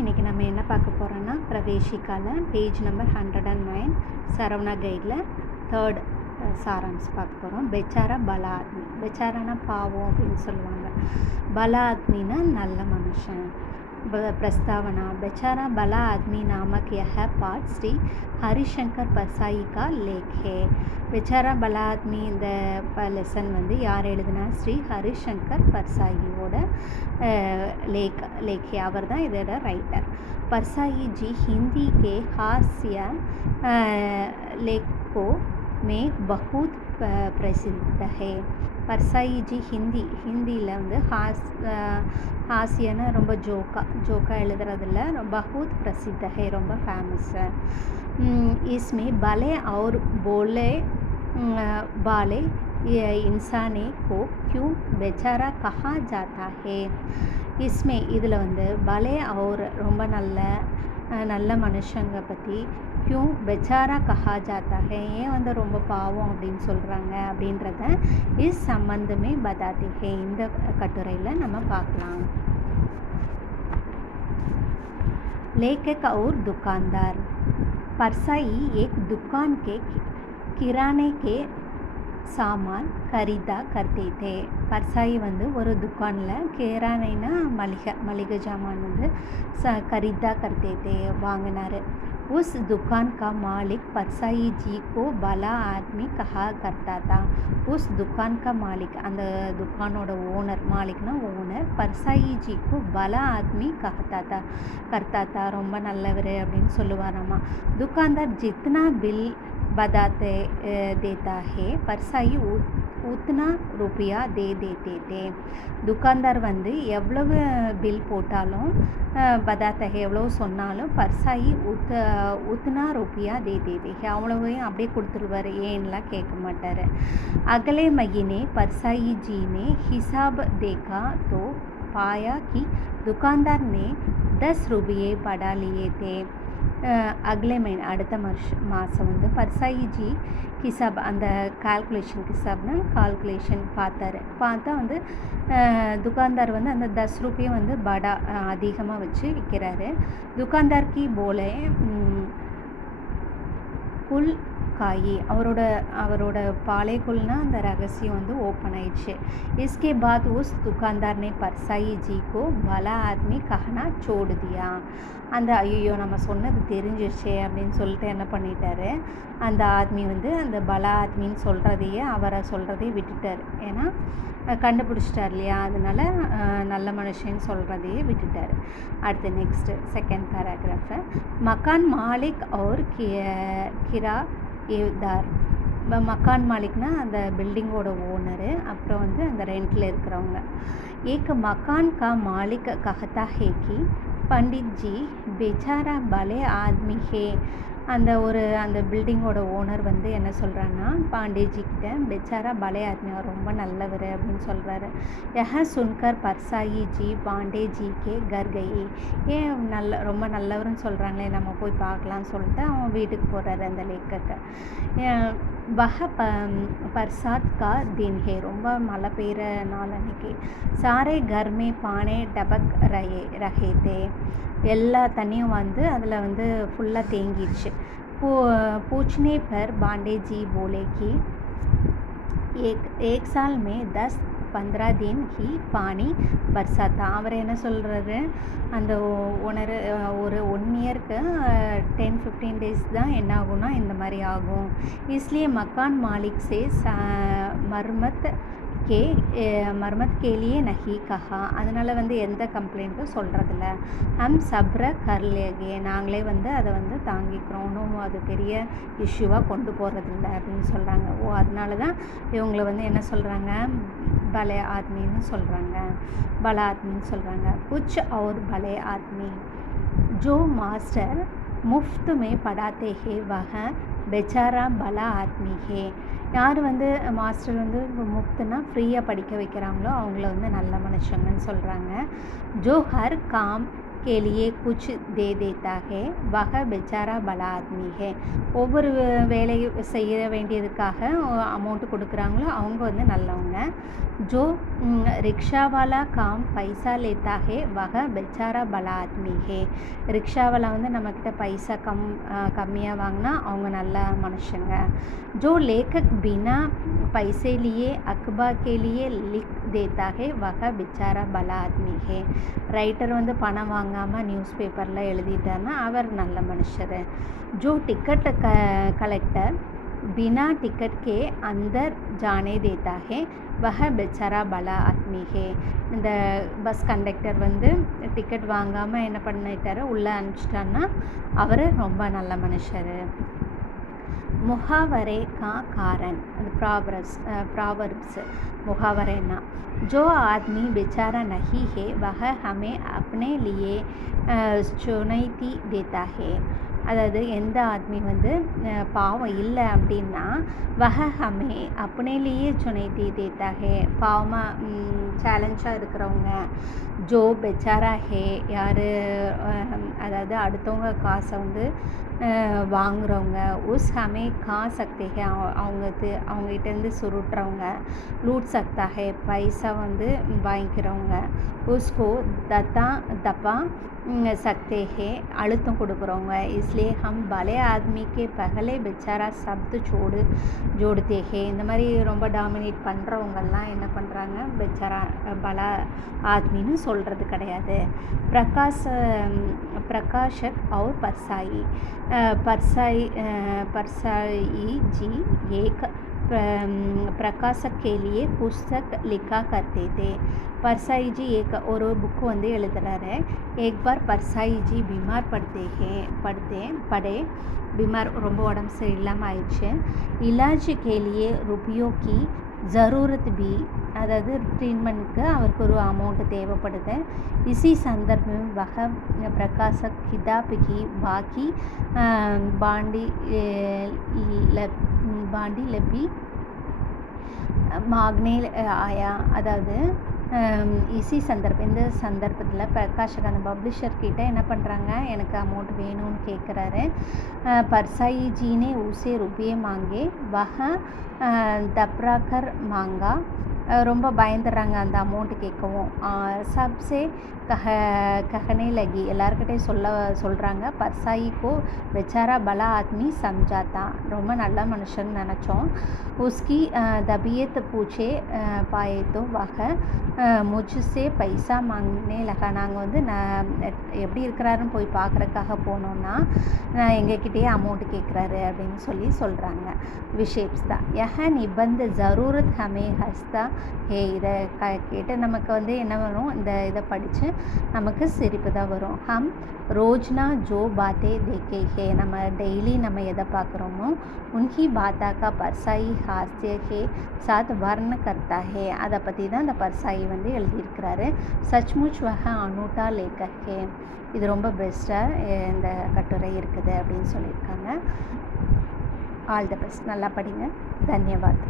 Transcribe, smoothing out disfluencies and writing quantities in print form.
இன்றைக்கி நம்ம என்ன பார்க்க போகிறோன்னா பிரவேசிக்கால பேஜ் நம்பர் 109 சரவணா கைடில் தேர்ட் சாராம்ஸ் பார்க்க போகிறோம். பெச்சாரா பலா ஆத்மி. பெச்சாரானா பாவம் அப்படின்னு சொல்லுவாங்க. பலா ஆத்மினா நல்ல மனுஷன். प्रस्तावना बेचारा भला आदमी नामक यह पाठ श्री हरिशंकर परसाई का लेख है. बेचारा भला आदमी இந்த லெசன் வந்து யார் எழுதுனா ஸ்ரீ ஹரிசங்கர் பர்சாயியோட लेख அவர் தான் இதோட ரைட்டர். परसाई जी हिंदी के हास्य लेखों में बहुत प्रसिद्ध है. परसाई जी ஹிந்தியில் வந்து हास्यना ரொம்ப जोका எழுதுறதில்ல. बहुत प्रसिद्ध है, ரொம்ப ஃபேமஸ். इसमें भले और बाले इंसाने को क्यों बेचारा कहा जाता है. इसमें இதில் வந்து பலே और ரொம்ப நல்ல மனுஷங்க பற்றி क्यों बेचारा कहा जाता है, ஏன் வந்து ரொம்ப பாவம் அப்படின்னு சொல்கிறாங்க அப்படின்றத இஸ் சம்பந்தமே बताते हैं இந்த கட்டுரையில் நம்ம பார்க்கலாம். लेखक और दुकानदार. परसाई एक दुकान के किराने के सामान खरीदा करते थे. परसाई வந்து ஒரு दुकानिல் किराना மளிகை ஜாமான் வந்து खरीदा करते थे வாங்கினார். उस दुकान का मालिक परसाई जी को भला आदमी कहा करता था. उस दुकान का मालिक அந்த दुकानோட ஓனர், மாலிக்னா ஓனர், परसाई जी को भला आदमी करता था ரொம்ப நல்லவர் அப்படின்னு சொல்லுவாராமா. दुकानदार जितना बिल बताते देता है परसाई उतना रुपया दे देते थे. दुकानदार வந்து எவ்வளவு பில் போட்டாலும் பதாத்த எவ்வளவு சொன்னாலும் பர்சாயி உத்னா रुपया दे देते हैं, அவ்வளவையும் அப்படியே கொடுத்துருவார், ஏன்லாம் கேட்க மாட்டார். अगले महीने परसाई जी ने हिसाब देखा तो पाया कि दुकानदार ने 10 रुपये बढ़ा लिए थे. अगले महीने அடுத்த மாதம் வந்து பர்சாயி ஜி ஹிசாப், அந்த கால்குலேஷன் பார்த்தா வந்து दुकानदार வந்து அந்த 10 रुपये வந்து படா அதிகமாக வச்சு விற்கிறாரு. दुकानदार की बोले குல் காயி, அவரோட பாலைக்குள்னா அந்த ரகசியம் வந்து ஓப்பன் ஆயிடுச்சு. इसके बाद उस दुकानदार ने परसाई जी को भला आदमी कहना छोड़ दिया. அந்த ஐயோ நம்ம சொன்னது தெரிஞ்சிருச்சே அப்படின்னு சொல்லிட்டு என்ன பண்ணிட்டாரு, அந்த ஆத்மி வந்து அந்த பலா ஆத்மின்னு அவரை சொல்கிறதையே விட்டுட்டார். ஏன்னா கண்டுபிடிச்சிட்டார் இல்லையா, அதனால நல்ல மனுஷன்னு சொல்கிறதையே விட்டுட்டார். அடுத்து நெக்ஸ்ட்டு செகண்ட் பேராகிராஃபு. மக்கான் மாலிக் और கிராயேதார். மக்கான் மாலிக்னா அந்த பில்டிங்கோட ஓனரு, அப்புறம் வந்து அந்த ரெண்டில் இருக்கிறவங்க. एक मकान का मालिक कहता है कि पंडित जी बेचारा भले आदमी है. அந்த பில்டிங்கோட ஓனர் வந்து என்ன சொல்கிறான்னா பாண்டேஜி கிட்ட பெச்சாரா பலே ஆத்மி, அவர் ரொம்ப நல்லவர் அப்படின்னு சொல்கிறாரு. யஹ சுன்கர் பர்சாயி ஜி பாண்டேஜி கே கர் கயி. ஏன் ரொம்ப நல்லவர்னு சொல்கிறாங்களே, நம்ம போய் பார்க்கலான்னு சொல்லிட்டு அவன் வீட்டுக்கு போகிறாரு அந்த லேக்கக்கு. वह बरसात का दिन है, ரொம்ப மழை பெய்கிற நாள் அன்னைக்கு. सारे घर में पानी टपक रहे थे. எல்லா தண்ணியும் வந்து அதில் வந்து ஃபுல்லாக தேங்கிடுச்சு. पूछने पर बांडे जी बोले कि एक साल में 10-15 दिन ही पानी बरसाता. அவர் என்ன சொல்கிறாரு, அந்த ஓனர் ஒரு 1 இயருக்கு 10-15 days தான் என்ன ஆகும்னா இந்த மாதிரி ஆகும். इसलिए मकान मालिक से मरम्मत के लिए नहीं कहा. அதனால் வந்து எந்த கம்ப்ளைண்ட்டும் சொல்கிறதில்ல. ஹம் சப்ர கர்லேகே, நாங்களே வந்து அதை வந்து தாங்கிக்கிறோம், ஒன்றும் அது பெரிய இஷ்யூவாக கொண்டு போகிறதில்ல அப்படின்னு சொல்கிறாங்க. அதனால தான் இவங்களை வந்து என்ன சொல்கிறாங்க, भले आदमीன்னு சொல்கிறாங்க, भला आदमीன்னு சொல்கிறாங்க. कुछ और भले आदमी जो मास्टर मुफ्त में पढ़ाते हैं वह बेचारा भला आदमी है. யார் வந்து மாஸ்டர் வந்து முஃப்த்னா ஃப்ரீயாக படிக்க வைக்கிறாங்களோ அவங்கள வந்து நல்ல மனுஷங்கன்னு சொல்கிறாங்க. जो हर काम के लिए कुछ दे देता है वह बेचारा भला आदमी है. ஒவ்வொரு வேலை செய்ய வேண்டியதுக்காக அமௌண்ட் கொடுக்குறாங்களோ அவங்க வந்து நல்லவங்க. जो रिक्शा वाला काम पैसा लेता है वह बेचारा भला आदमी है. ரிக்ஷாவால் வந்து நம்மக்கிட்ட பைசா கம்மியாக வாங்கினா அவங்க நல்ல மனுஷங்க. जो लेखक बिना पैसे लिए अखबार के लिए लिख देता है वह बेचारा भला आदमी है. ரைட்டர் வந்து பணம் வாங்காமல் நியூஸ் பேப்பரில் எழுதிட்டாருன்னா அவர் நல்ல மனுஷர். जो टिकट कलेक्टर बिना टिकट के अंदर जाने देता है वह बेचारा भला आदमी है. இந்த பஸ் கண்டக்டர் வந்து டிக்கெட் வாங்காமல் என்ன பண்ணிட்டாரு, உள்ளே அனுப்பிச்சிட்டான்னா அவர் ரொம்ப நல்ல மனுஷர். मुहावरे का कारण प्रॉवर्ब्स मुहावरेना. जो आदमी बेचारा नहीं है वह हमें अपने लिए चुनौती देता है. அதாவது எந்த ஆத்மி வந்து பாவம் இல்லை அப்படின்னா வஹ ஹமே அப்னேலியே சுனைத்தி தேத்தாகே, பாவமாக சேலஞ்சாக இருக்கிறவங்க. ஜோ பெச்சாரா ஹே, யார் அதாவது அடுத்தவங்க காசை வந்து வாங்குறவங்க. உஸ் ஹமே கா சக்திகே, அவங்ககிட்டேருந்து சுருட்டுறவங்க. லூட் சக்தாகே, பைசா வந்து வாங்கிக்கிறவங்க. உஸ்கோ தப்பா सकते हैं, அழுத்தம் கொடுக்குறவங்க. इसलिए हम भले आदमी के पहले बेचारा शब्द जोड़ते हैं. இந்த மாதிரி ரொம்ப டாமினேட் பண்ணுறவங்கெல்லாம் என்ன பண்ணுறாங்க, பெச்சாரா பல ஆத்மின்னு சொல்கிறது கிடையாது. प्रकाशक और परसाई जी एक प्रकाशक के लिए पुस्तक लिखा करते थे. परसाई जी एक और बुक வந்து எழுதுறாரு. एक बार परसाई जी बीमार पड़े बीमार, ரொம்ப உடம்பு சரியில்லாமல் ஆயிடுச்சு. इलाज के लिए रुपयों की ज़रूरत भी, அதாவது ட்ரீட்மெண்ட்டுக்கு அவருக்கு ஒரு அமௌண்ட் தேவைப்படுது. इसी संदर्भ में वह प्रकाशक किताब की बाकी बांडी लबी मांगने आया. அதாவது இசி சந்தர்ப்பம், இந்த சந்தர்ப்பத்தில் பிரகாஷக் அந்த பப்ளிஷர்கிட்ட என்ன பண்ணுறாங்க, எனக்கு அமௌண்ட் வேணும்னு கேட்குறாரு. பர்சாயி ஜீனே ஊசே ருபியே மாங்கே வஹ தப்ராக்கர் மாங்கா. ரொம்ப பயந்துடுறாங்க அந்த அமௌண்ட்டு கேட்கவும். சப்சே கஹனே லகி, எல்லாருக்கிட்டையும் சொல்கிறாங்க பர்சாயிக்கோ பெச்சாரா பலா ஆத்மி சம்ஜாத்தா, ரொம்ப நல்ல மனுஷன் நினச்சோம். உஸ்கி தபியத் பூச்சே பாயத்தோ வக முஜ்சே பைசா மாங்கனே லகா. நாங்கள் வந்து எப்படி இருக்கிறாருன்னு போய் பார்க்குறக்காக போனோன்னா எங்ககிட்டயே அமௌண்ட்டு கேட்குறாரு அப்படின்னு சொல்கிறாங்க. விஷேப்ஸ் தான் யஹ நிபந்த ஜரூரத் ஹமே ஹஸ்தா ஹே. இதை கேட்டு நமக்கு வந்து என்ன வரும், இந்த இதை படித்து நமக்கு சிரிப்பு தான் வரும். ஹம் ரோஜ்னா ஜோ பாத்தே தேக்கே ஹே, நம்ம டெய்லி நம்ம எதை பார்க்குறோமோ உன்கி பாத்தாக்கா பர்சாயி ஹாஸ்ய ஹே சாத் வர்ண கர்த்தா ஹே, அதை பற்றி தான் இந்த பர்சாயி வந்து எழுதியிருக்கிறாரு. சச்முச் வஹ அனூட்டா லேக்கக் ஹே. இது ரொம்ப பெஸ்ட்டாக இந்த கட்டுரை இருக்குது அப்படின்னு சொல்லியிருக்காங்க. ஆல் த பெஸ்ட், நல்லா படிங்க. தன்யவாத்.